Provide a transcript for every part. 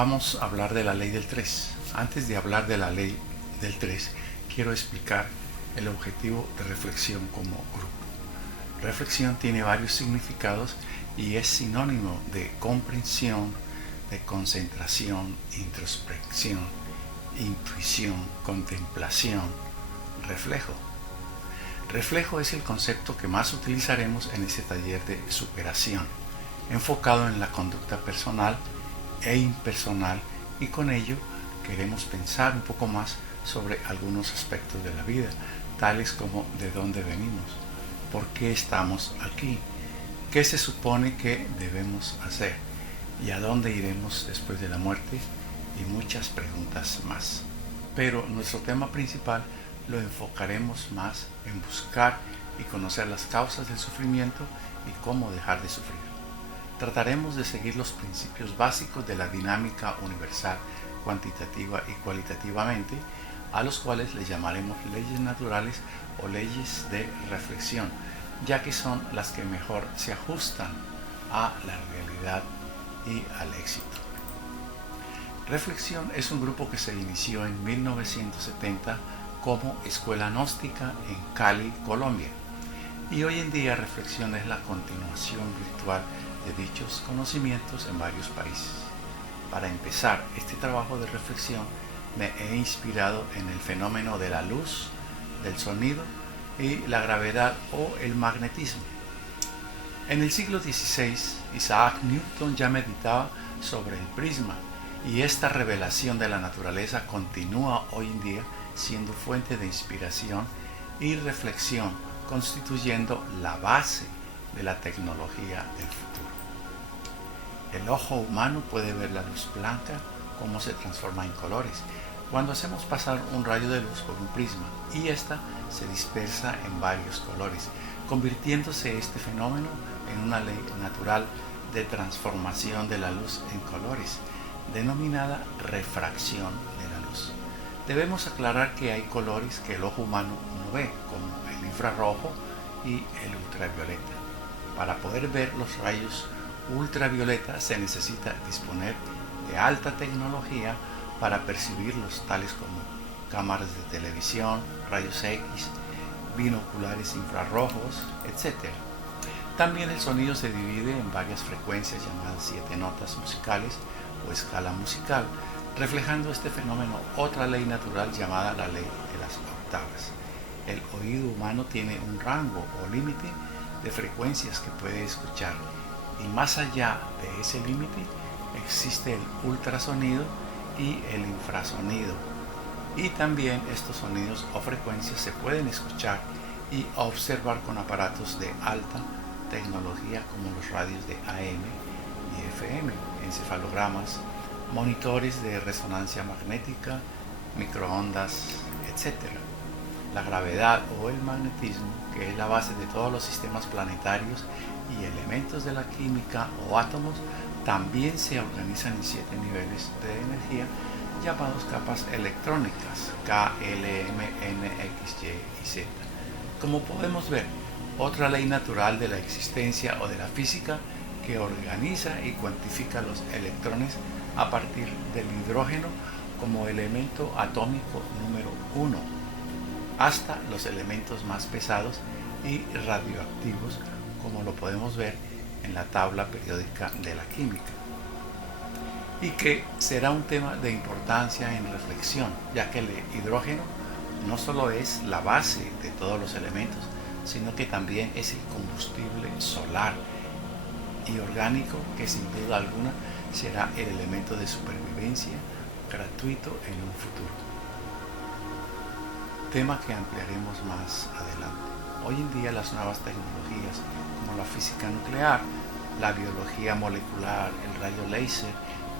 vamos a hablar de la ley del 3. Antes de hablar de la ley del 3, quiero explicar el objetivo de reflexión como grupo. Reflexión tiene varios significados y es sinónimo de comprensión, de concentración, introspección, intuición, contemplación, reflejo. Reflejo es el concepto que más utilizaremos en este taller de superación, enfocado en la conducta personal e impersonal, y con ello queremos pensar un poco más sobre algunos aspectos de la vida, tales como de dónde venimos, por qué estamos aquí, qué se supone que debemos hacer y a dónde iremos después de la muerte, y muchas preguntas más. Pero nuestro tema principal lo enfocaremos más en buscar y conocer las causas del sufrimiento y cómo dejar de sufrir. Trataremos de seguir los principios básicos de la dinámica universal, cuantitativa y cualitativamente, a los cuales le llamaremos leyes naturales o leyes de reflexión, ya que son las que mejor se ajustan a la realidad y al éxito. Reflexión es un grupo que se inició en 1970 como escuela gnóstica en Cali, Colombia, y hoy en día Reflexión es la continuación virtual de dichos conocimientos en varios países. Para empezar este trabajo de reflexión me he inspirado en el fenómeno de la luz, del sonido y la gravedad o el magnetismo. En el siglo XVI, Isaac Newton ya meditaba sobre el prisma, y esta revelación de la naturaleza continúa hoy en día siendo fuente de inspiración y reflexión, constituyendo la base de la tecnología del futuro. El ojo humano puede ver la luz blanca, cómo se transforma en colores, cuando hacemos pasar un rayo de luz por un prisma, y ésta se dispersa en varios colores, convirtiéndose este fenómeno en una ley natural de transformación de la luz en colores, denominada refracción de la luz. Debemos aclarar que hay colores que el ojo humano no ve, como el infrarrojo y el ultravioleta. Para poder ver los rayos ultravioleta se necesita disponer de alta tecnología para percibirlos, tales como cámaras de televisión, rayos X, binoculares infrarrojos, etc. También el sonido se divide en varias frecuencias llamadas 7 notas musicales o escala musical, reflejando este fenómeno otra ley natural llamada la ley de las octavas. El oído humano tiene un rango o límite de frecuencias que puede escuchar, y más allá de ese límite existe el ultrasonido y el infrasonido, y también estos sonidos o frecuencias se pueden escuchar y observar con aparatos de alta tecnología como los radios de AM y FM, encefalogramas, monitores de resonancia magnética, microondas, etc. La gravedad o el magnetismo, que es la base de todos los sistemas planetarios y elementos de la química o átomos, también se organizan en 7 niveles de energía llamados capas electrónicas, K, L, M, N, X, Y y Z. Como podemos ver, otra ley natural de la existencia o de la física que organiza y cuantifica los electrones a partir del hidrógeno como elemento atómico número 1, hasta los elementos más pesados y radioactivos, como lo podemos ver en la tabla periódica de la química, y que será un tema de importancia en reflexión, ya que el hidrógeno no solo es la base de todos los elementos, sino que también es el combustible solar y orgánico que sin duda alguna será el elemento de supervivencia gratuito en un futuro. Tema que ampliaremos más adelante. Hoy en día las nuevas tecnologías como la física nuclear, la biología molecular, el rayo láser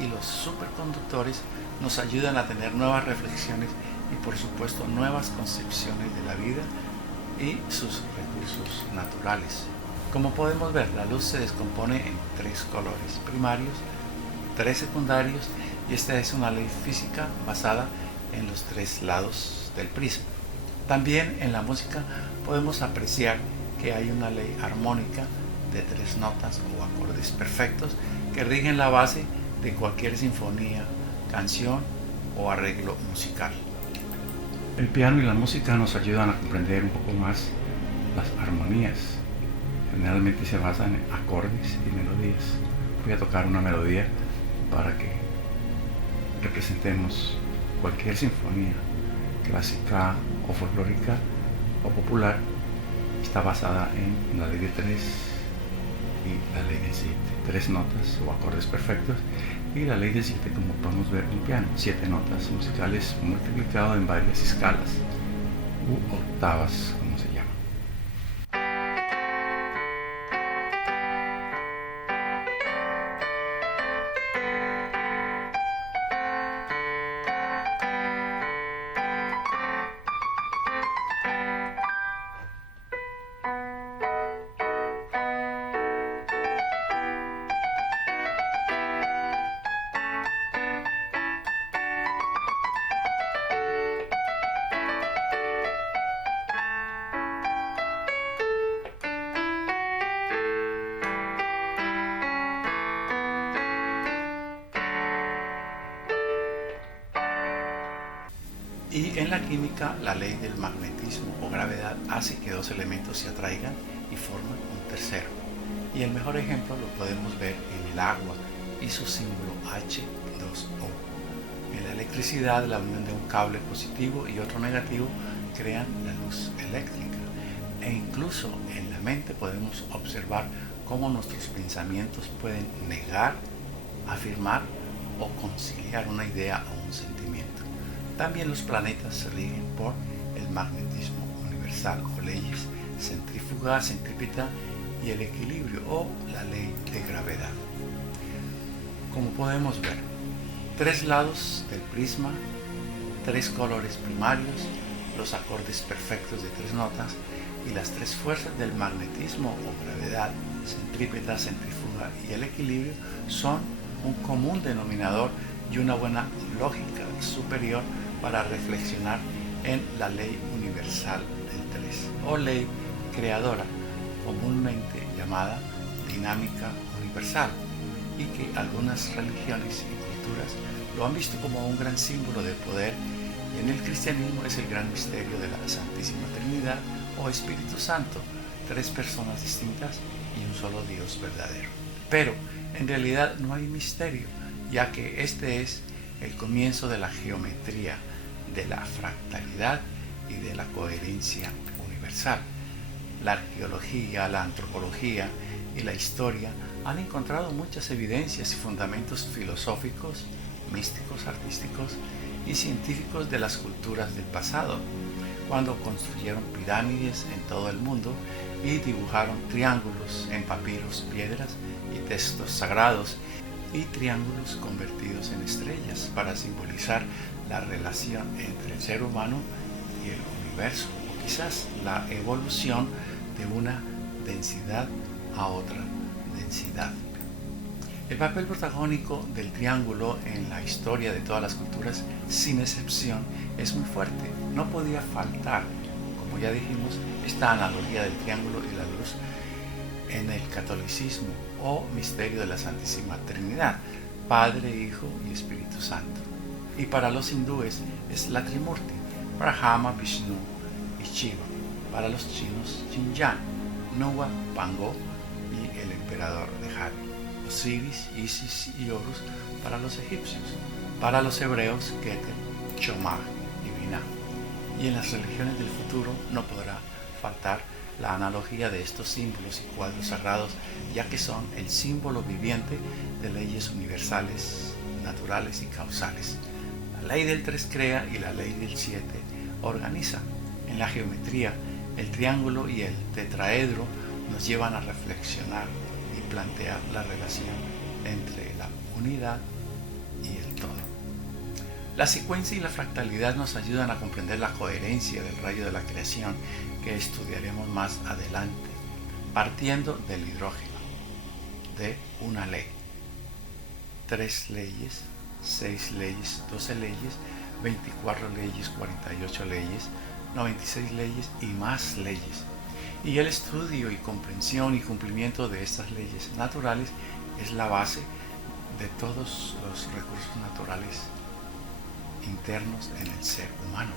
y los superconductores nos ayudan a tener nuevas reflexiones y por supuesto nuevas concepciones de la vida y sus recursos naturales. Como podemos ver, la luz se descompone en 3 colores primarios, 3 secundarios, y esta es una ley física basada en los 3 lados del prisma. También en la música podemos apreciar que hay una ley armónica de 3 notas o acordes perfectos que rigen la base de cualquier sinfonía, canción o arreglo musical. El piano y la música nos ayudan a comprender un poco más las armonías. Generalmente se basan en acordes y melodías. Voy a tocar una melodía para que representemos cualquier sinfonía, clásica o folclórica o popular. Está basada en la ley de 3 y la ley de 7. 3 notas o acordes perfectos, y la ley de 7, como podemos ver en piano, 7 notas musicales multiplicado en varias escalas u octavas, como se llama. Y en la química, la ley del magnetismo o gravedad hace que dos elementos se atraigan y forman un tercero. Y el mejor ejemplo lo podemos ver en el agua y su símbolo H2O. En la electricidad, la unión de un cable positivo y otro negativo crean la luz eléctrica. E incluso en la mente podemos observar cómo nuestros pensamientos pueden negar, afirmar o conciliar una idea o un sentimiento. También los planetas se rigen por el magnetismo universal o leyes centrífuga, centrípeta y el equilibrio o la ley de gravedad. Como podemos ver, 3 lados del prisma, 3 colores primarios, los acordes perfectos de 3 notas y las 3 fuerzas del magnetismo o gravedad, centrípeta, centrífuga y el equilibrio son un común denominador y una buena lógica superior para reflexionar en la ley universal del 3 o ley creadora, comúnmente llamada dinámica universal, y que algunas religiones y culturas lo han visto como un gran símbolo de poder, y en el cristianismo es el gran misterio de la Santísima Trinidad o Espíritu Santo, 3 personas distintas y un solo Dios verdadero. Pero en realidad no hay misterio, ya que este es el comienzo de la geometría, de la fractalidad y de la coherencia universal. La arqueología, la antropología y la historia han encontrado muchas evidencias y fundamentos filosóficos, místicos, artísticos y científicos de las culturas del pasado, cuando construyeron pirámides en todo el mundo y dibujaron triángulos en papiros, piedras y textos sagrados, y triángulos convertidos en estrellas para simbolizar la relación entre el ser humano y el universo, o quizás la evolución de una densidad a otra densidad. El papel protagónico del triángulo en la historia de todas las culturas, sin excepción, es muy fuerte. No podía faltar, como ya dijimos, esta analogía del triángulo y la luz en el catolicismo o misterio de la Santísima Trinidad, Padre, Hijo y Espíritu Santo. Y para los hindúes es la Trimurti, Brahma, Vishnu y Shiva. Para los chinos, Xinjiang, Nuwa, Pango y el emperador de Jade. Osiris, Isis y Horus para los egipcios. Para los hebreos, Keter, Chomag y Binah. Y en las religiones del futuro no podrá faltar la analogía de estos símbolos y cuadros sagrados, ya que son el símbolo viviente de leyes universales, naturales y causales. La ley del 3 crea y la ley del 7 organiza. En la geometría, el triángulo y el tetraedro nos llevan a reflexionar y plantear la relación entre la unidad y el todo. La secuencia y la fractalidad nos ayudan a comprender la coherencia del rayo de la creación, que estudiaremos más adelante, partiendo del hidrógeno, de una ley, 3 leyes, 6 leyes, 12 leyes, 24 leyes, 48 leyes, 96 leyes y más leyes. Y el estudio y comprensión y cumplimiento de estas leyes naturales es la base de todos los recursos naturales internos en el ser humano.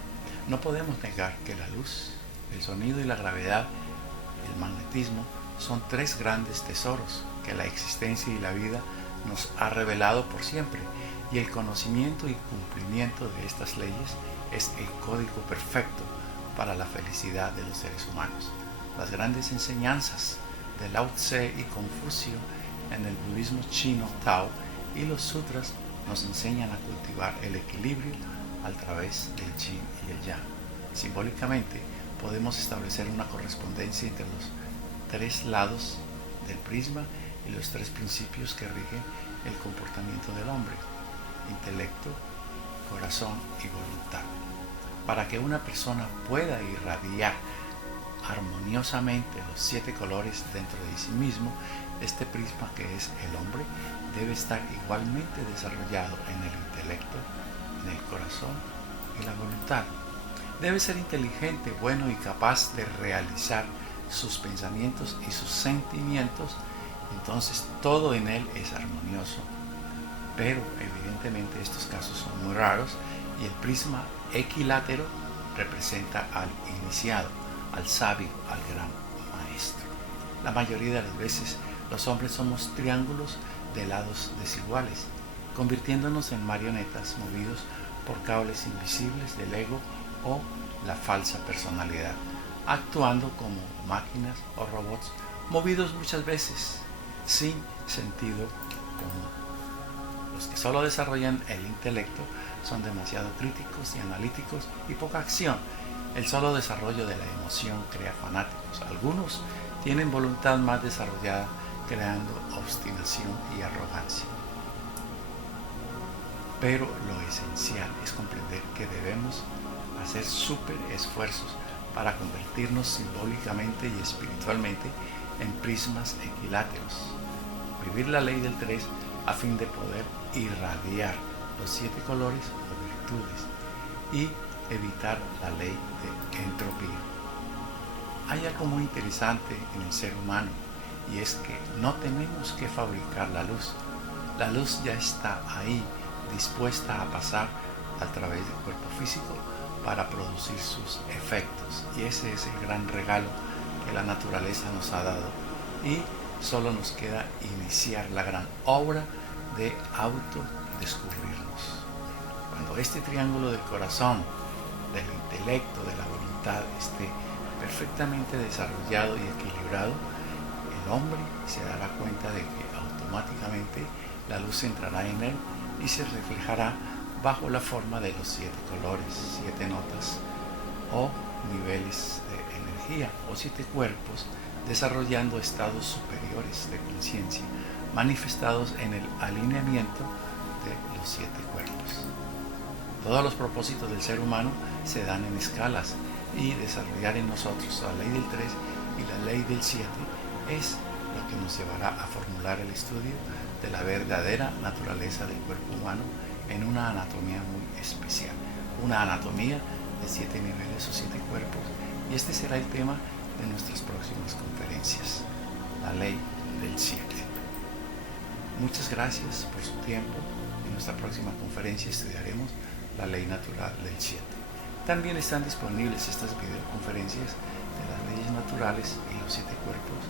No podemos negar que la luz, el sonido y la gravedad, el magnetismo, son tres grandes tesoros que la existencia y la vida nos ha revelado por siempre, y el conocimiento y cumplimiento de estas leyes es el código perfecto para la felicidad de los seres humanos. Las grandes enseñanzas de Lao Tse y Confucio en el budismo chino Tao y los sutras nos enseñan a cultivar el equilibrio a través del yin y el yang. Simbólicamente podemos establecer una correspondencia entre los tres lados del prisma y los tres principios que rigen el comportamiento del hombre: intelecto, corazón y voluntad. Para que una persona pueda irradiar armoniosamente los 7 colores dentro de sí mismo, este prisma que es el hombre debe estar igualmente desarrollado en el intelecto, en el corazón y la voluntad. Debe ser inteligente, bueno y capaz de realizar sus pensamientos y sus sentimientos. Entonces todo en él es armonioso, pero evidentemente estos casos son muy raros, y el prisma equilátero representa al iniciado, al sabio, al gran maestro. La mayoría de las veces los hombres somos triángulos de lados desiguales, convirtiéndonos en marionetas movidos por cables invisibles del ego o la falsa personalidad, actuando como máquinas o robots movidos muchas veces sin sentido común. Los que solo desarrollan el intelecto son demasiado críticos y analíticos y poca acción. El solo desarrollo de la emoción crea fanáticos. Algunos tienen voluntad más desarrollada, creando obstinación y arrogancia. Pero lo esencial es comprender que debemos hacer súper esfuerzos para convertirnos simbólicamente y espiritualmente en prismas equiláteros. Vivir la ley del 3 a fin de poder irradiar los 7 colores o virtudes y evitar la ley de entropía. Hay algo muy interesante en el ser humano, y es que no tenemos que fabricar la luz. La luz ya está ahí, dispuesta a pasar a través del cuerpo físico para producir sus efectos, y ese es el gran regalo que la naturaleza nos ha dado, y solo nos queda iniciar la gran obra de autodescubrirnos. Cuando este triángulo del corazón, del intelecto, de la voluntad esté perfectamente desarrollado y equilibrado, el hombre se dará cuenta de que automáticamente la luz entrará en él y se reflejará bajo la forma de los 7 colores, 7 notas o niveles de energía, o 7 cuerpos, desarrollando estados superiores de conciencia manifestados en el alineamiento de los 7 cuerpos. Todos los propósitos del ser humano se dan en escalas, y desarrollar en nosotros la ley del 3 y la ley del 7 es lo que nos llevará a formular el estudio de la verdadera naturaleza del cuerpo humano en una anatomía muy especial, una anatomía de 7 niveles o 7 cuerpos, y este será el tema de nuestras próximas conferencias, la ley del 7. Muchas gracias por su tiempo. En nuestra próxima conferencia estudiaremos la ley natural del 7. También están disponibles estas videoconferencias de las leyes naturales y los 7 cuerpos